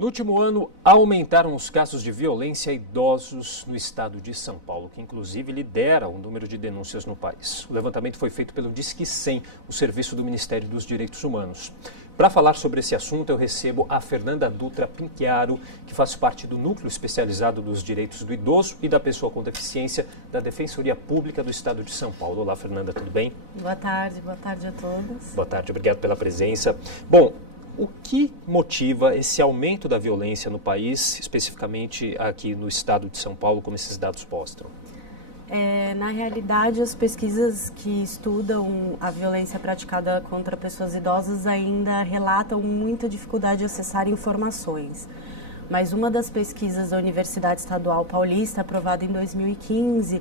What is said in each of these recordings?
No último ano, aumentaram os casos de violência a idosos no estado de São Paulo, que inclusive lidera o número de denúncias no país. O levantamento foi feito pelo Disque 100, o serviço do Ministério dos Direitos Humanos. Para falar sobre esse assunto, eu recebo a Fernanda Dutra Pinchiaro, que faz parte do Núcleo Especializado dos Direitos do Idoso e da Pessoa com Deficiência da Defensoria Pública do Estado de São Paulo. Olá, Fernanda, tudo bem? Boa tarde a todos. Boa tarde, obrigado pela presença. Bom, o que motiva esse aumento da violência no país, especificamente aqui no estado de São Paulo, como esses dados mostram? Na realidade, as pesquisas que estudam a violência praticada contra pessoas idosas ainda relatam muita dificuldade de acessar informações. Mas uma das pesquisas da Universidade Estadual Paulista, aprovada em 2015,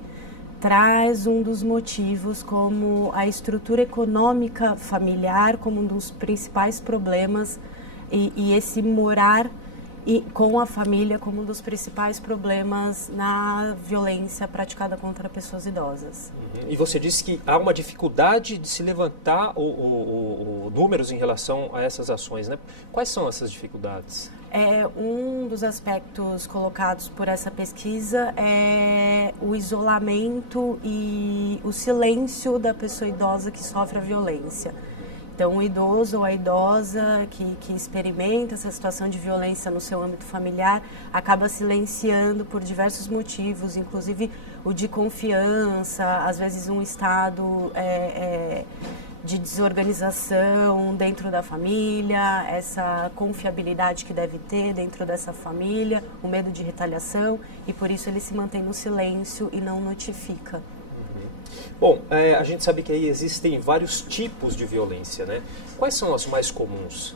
traz um dos motivos como a estrutura econômica familiar como um dos principais problemas e esse morar com a família como um dos principais problemas na violência praticada contra pessoas idosas. E você disse que há uma dificuldade de se levantar números em relação a essas ações, né? Quais são essas dificuldades? Um dos aspectos colocados por essa pesquisa é o isolamento e o silêncio da pessoa idosa que sofre a violência. Então, o idoso ou a idosa que experimenta essa situação de violência no seu âmbito familiar acaba silenciando por diversos motivos, inclusive o de confiança, às vezes um estado de desorganização dentro da família, essa confiabilidade que deve ter dentro dessa família, o medo de retaliação, e por isso ele se mantém no silêncio e não notifica. Bom, a gente sabe que aí existem vários tipos de violência, né? Quais são as mais comuns?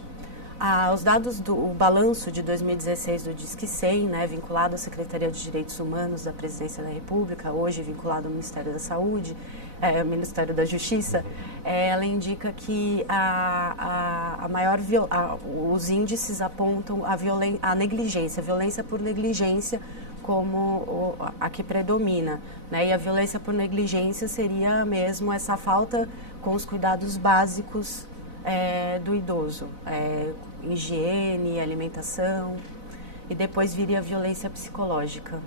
Os dados do balanço de 2016 do Disque 100, né, vinculado à Secretaria de Direitos Humanos da Presidência da República, hoje vinculado ao Ministério da Saúde, ao Ministério da Justiça, ela indica que os índices apontam a negligência, a violência por negligência como a que predomina, né? E a violência por negligência seria mesmo essa falta com os cuidados básicos do idoso, higiene, alimentação, e depois viria a violência psicológica.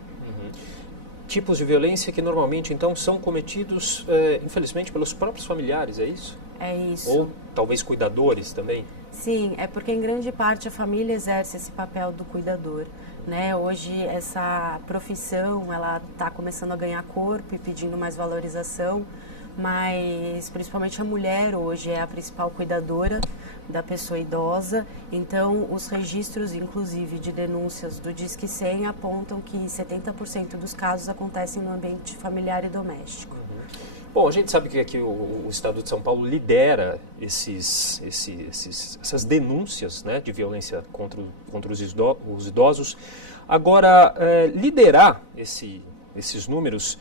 Tipos de violência que normalmente, então, são cometidos, infelizmente, pelos próprios familiares, é isso? É isso. Ou talvez cuidadores também? Sim, é porque em grande parte a família exerce esse papel do cuidador, né? Hoje essa profissão ela está começando a ganhar corpo e pedindo mais valorização, mas principalmente a mulher hoje é a principal cuidadora da pessoa idosa. Então os registros, inclusive de denúncias do Disque 100, apontam que 70% dos casos acontecem no ambiente familiar e doméstico. Bom, a gente sabe que aqui o Estado de São Paulo lidera essas denúncias, né, de violência contra os idosos. Agora, liderar esses números,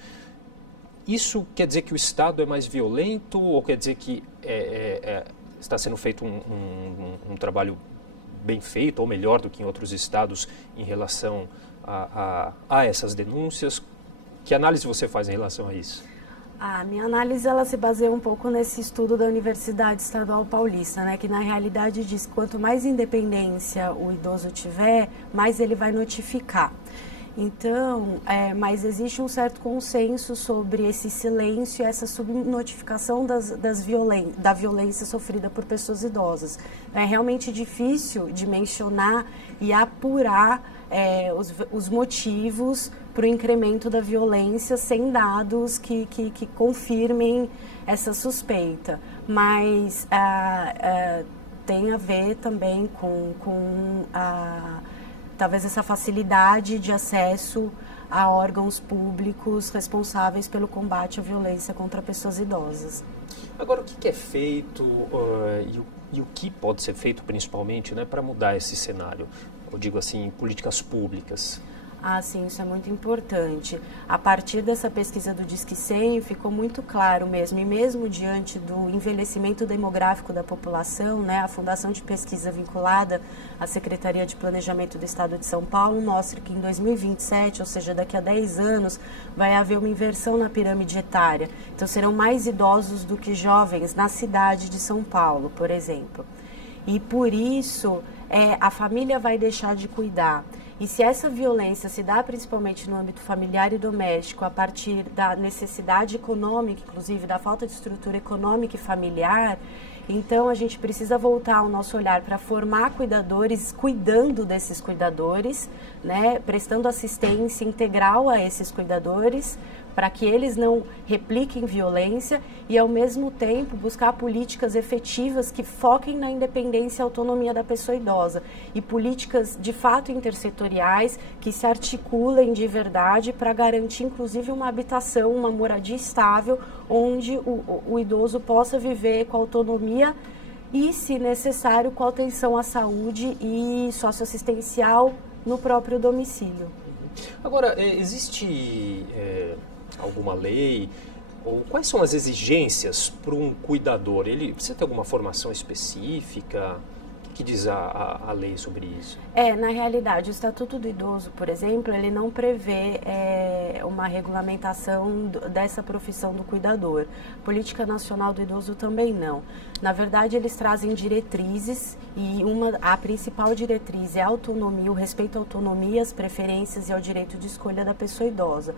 isso quer dizer que o Estado é mais violento ou quer dizer que está sendo feito um trabalho bem feito ou melhor do que em outros estados em relação a essas denúncias? Que análise você faz em relação a isso? A minha análise ela se baseia um pouco nesse estudo da Universidade Estadual Paulista, né, que na realidade diz que quanto mais independência o idoso tiver, mais ele vai notificar. Então, mas existe um certo consenso sobre esse silêncio e essa subnotificação da violência sofrida por pessoas idosas. É realmente difícil de mencionar e apurar os motivos para o incremento da violência sem dados que confirmem essa suspeita. Mas tem a ver também com talvez essa facilidade de acesso a órgãos públicos responsáveis pelo combate à violência contra pessoas idosas. Agora, o que é feito e o que pode ser feito principalmente, né, para mudar esse cenário? Eu digo assim, políticas públicas. Sim, isso é muito importante. A partir dessa pesquisa do Disque 100, ficou muito claro mesmo, e mesmo diante do envelhecimento demográfico da população, né, a Fundação de Pesquisa vinculada à Secretaria de Planejamento do Estado de São Paulo mostra que em 2027, ou seja, daqui a 10 anos, vai haver uma inversão na pirâmide etária. Então, serão mais idosos do que jovens na cidade de São Paulo, por exemplo. E por isso a família vai deixar de cuidar. E se essa violência se dá principalmente no âmbito familiar e doméstico, a partir da necessidade econômica, inclusive da falta de estrutura econômica e familiar, então a gente precisa voltar o nosso olhar para formar cuidadores, cuidando desses cuidadores, né, prestando assistência integral a esses cuidadores, para que eles não repliquem violência e, ao mesmo tempo, buscar políticas efetivas que foquem na independência e autonomia da pessoa idosa e políticas, de fato, intersetoriais que se articulem de verdade para garantir, inclusive, uma habitação, uma moradia estável, onde o idoso possa viver com autonomia e, se necessário, com atenção à saúde e socioassistencial no próprio domicílio. Agora, existe alguma lei, ou quais são as exigências para um cuidador? Ele precisa ter alguma formação específica? O que diz a lei sobre isso? Na realidade, o Estatuto do Idoso, por exemplo, ele não prevê uma regulamentação dessa profissão do cuidador. Política Nacional do Idoso também não. Na verdade, eles trazem diretrizes e a principal diretriz é a autonomia, o respeito à autonomia, às preferências e ao direito de escolha da pessoa idosa.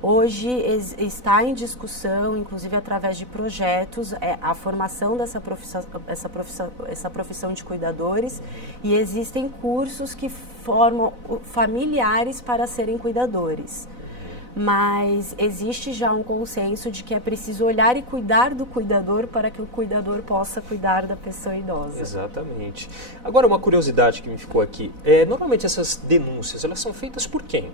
Hoje está em discussão, inclusive através de projetos, a formação dessa profissão de cuidadores, e existem cursos que formam familiares para serem cuidadores. Mas existe já um consenso de que é preciso olhar e cuidar do cuidador para que o cuidador possa cuidar da pessoa idosa. Exatamente. Agora, uma curiosidade que me ficou aqui. Normalmente essas denúncias, elas são feitas por quem?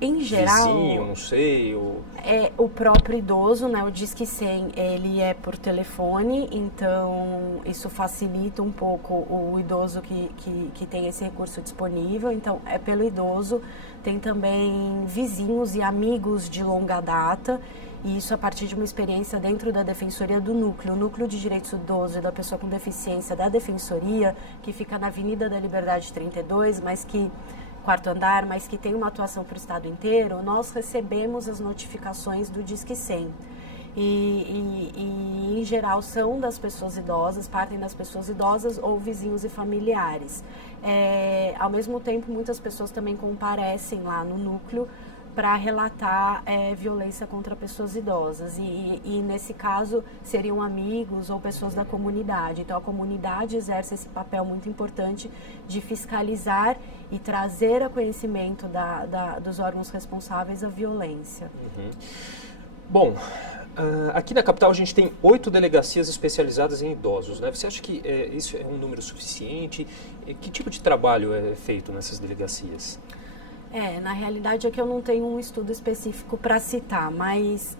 Em geral, vizinho, não sei, o próprio idoso, né, o Disque 100, ele é por telefone, então isso facilita um pouco o idoso que tem esse recurso disponível, então é pelo idoso. Tem também vizinhos e amigos de longa data, e isso a partir de uma experiência dentro da Defensoria do Núcleo, o Núcleo de Direitos do Idoso e da Pessoa com Deficiência da Defensoria, que fica na Avenida da Liberdade 32, quarto andar, mas que tem uma atuação para o estado inteiro. Nós recebemos as notificações do Disque 100. E em geral são das pessoas idosas, partem das pessoas idosas ou vizinhos e familiares. Ao mesmo tempo, muitas pessoas também comparecem lá no núcleo para relatar violência contra pessoas idosas. E nesse caso seriam amigos ou pessoas da comunidade. Então a comunidade exerce esse papel muito importante de fiscalizar e trazer a conhecimento dos órgãos responsáveis a violência. Uhum. Bom, aqui na capital a gente tem 8 delegacias especializadas em idosos, né? Você acha que isso é um número suficiente? Que tipo de trabalho é feito nessas delegacias? Na realidade é que eu não tenho um estudo específico para citar, mas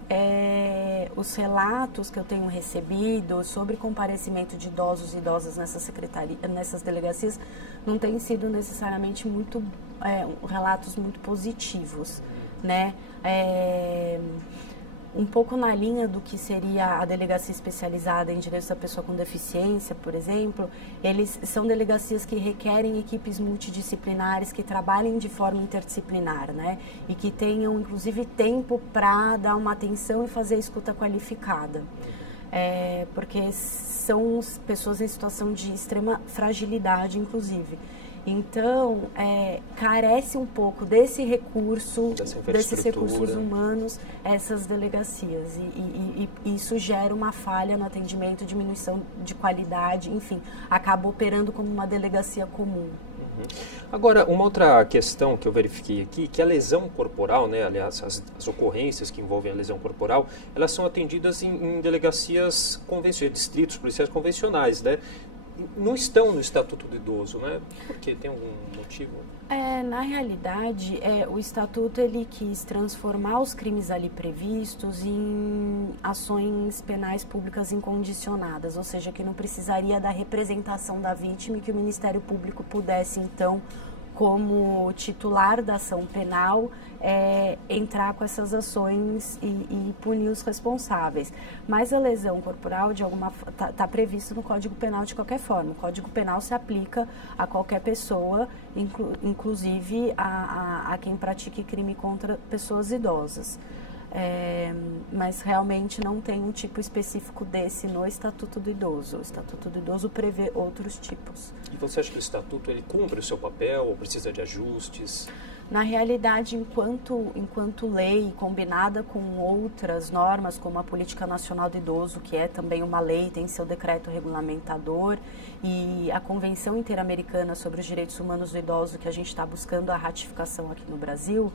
os relatos que eu tenho recebido sobre comparecimento de idosos e idosas nessas delegacias não têm sido necessariamente relatos muito positivos, né? Um pouco na linha do que seria a delegacia especializada em direitos da pessoa com deficiência, por exemplo, eles são delegacias que requerem equipes multidisciplinares que trabalhem de forma interdisciplinar, né? E que tenham, inclusive, tempo para dar uma atenção e fazer escuta qualificada. Porque são pessoas em situação de extrema fragilidade, inclusive. Então, carece um pouco desse recurso, desses recursos humanos, essas delegacias. E isso gera uma falha no atendimento, diminuição de qualidade, enfim, acaba operando como uma delegacia comum. Agora, uma outra questão que eu verifiquei aqui, que a lesão corporal, né, aliás, as ocorrências que envolvem a lesão corporal, elas são atendidas em delegacias convencionais, distritos policiais convencionais, né? Não estão no Estatuto do Idoso, né? Por quê? Tem algum motivo? Na realidade, o Estatuto ele quis transformar os crimes ali previstos em ações penais públicas incondicionadas, ou seja, que não precisaria da representação da vítima e que o Ministério Público pudesse, então, como titular da ação penal, entrar com essas ações e punir os responsáveis. Mas a lesão corporal, está previsto no Código Penal de qualquer forma. O Código Penal se aplica a qualquer pessoa, inclusive a quem pratique crime contra pessoas idosas. Mas realmente não tem um tipo específico desse no Estatuto do Idoso. O Estatuto do Idoso prevê outros tipos. E você acha que o Estatuto ele cumpre o seu papel ou precisa de ajustes? Na realidade, enquanto lei combinada com outras normas, como a Política Nacional do Idoso, que é também uma lei, tem seu decreto regulamentador, e a Convenção Interamericana sobre os Direitos Humanos do Idoso, que a gente está buscando a ratificação aqui no Brasil,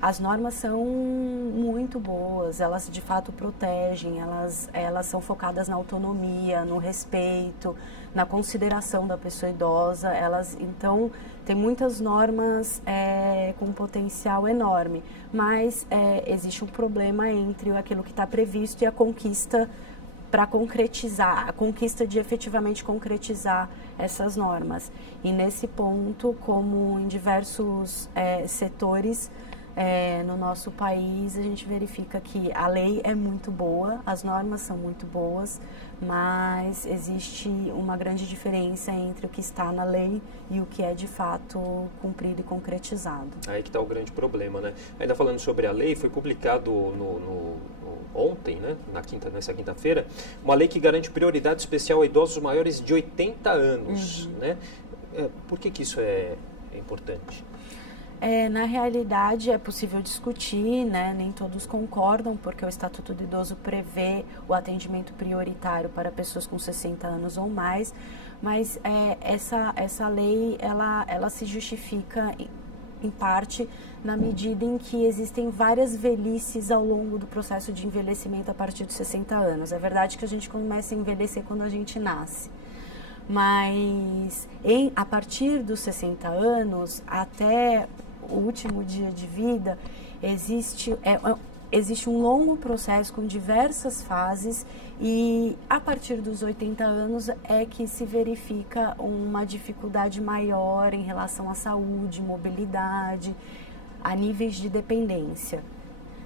as normas são muito boas, elas de fato protegem, elas são focadas na autonomia, no respeito, na consideração da pessoa idosa. Então, tem muitas normas com potencial enorme, mas existe um problema entre aquilo que está previsto e a conquista para concretizar, a conquista de efetivamente concretizar essas normas. E nesse ponto, como em diversos setores no nosso país, a gente verifica que a lei é muito boa, as normas são muito boas, mas existe uma grande diferença entre o que está na lei e o que é de fato cumprido e concretizado. Aí que está o grande problema, né? Ainda falando sobre a lei, foi publicado ontem, né, nessa quinta-feira, uma lei que garante prioridade especial a idosos maiores de 80 anos. Né? Por que isso é importante? Na realidade, é possível discutir, né? Nem todos concordam, porque o Estatuto do Idoso prevê o atendimento prioritário para pessoas com 60 anos ou mais, mas essa lei ela se justifica em parte na medida em que existem várias velhices ao longo do processo de envelhecimento a partir dos 60 anos. É verdade que a gente começa a envelhecer quando a gente nasce, mas a partir dos 60 anos até o último dia de vida existe um longo processo com diversas fases, e a partir dos 80 anos é que se verifica uma dificuldade maior em relação à saúde, mobilidade, a níveis de dependência.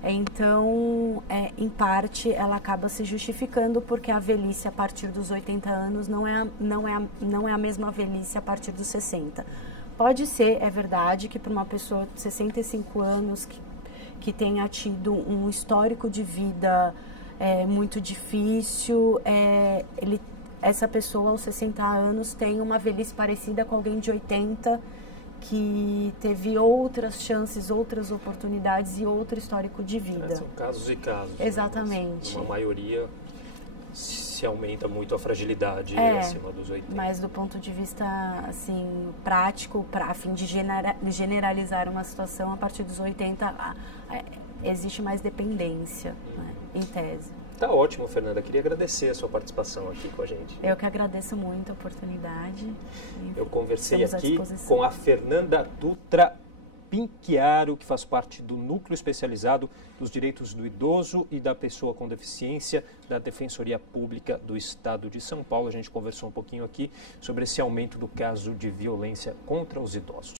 Então, em parte, ela acaba se justificando porque a velhice a partir dos 80 anos não é a mesma velhice a partir dos 60. Pode ser, é verdade, que para uma pessoa de 65 anos que tenha tido um histórico de vida muito difícil, essa pessoa aos 60 anos tem uma velhice parecida com alguém de 80 que teve outras chances, outras oportunidades e outro histórico de vida. São casos e casos. Exatamente. Uma maioria se aumenta muito a fragilidade acima dos 80. Mas do ponto de vista assim, prático, a fim de generalizar uma situação, a partir dos 80 existe mais dependência, né, em tese. Tá ótimo, Fernanda. Queria agradecer a sua participação aqui com a gente. Eu que agradeço muito a oportunidade. Eu conversei aqui com a Fernanda Dutra Pinchiaro, que faz parte do Núcleo Especializado dos Direitos do Idoso e da Pessoa com Deficiência da Defensoria Pública do Estado de São Paulo. A gente conversou um pouquinho aqui sobre esse aumento do caso de violência contra os idosos.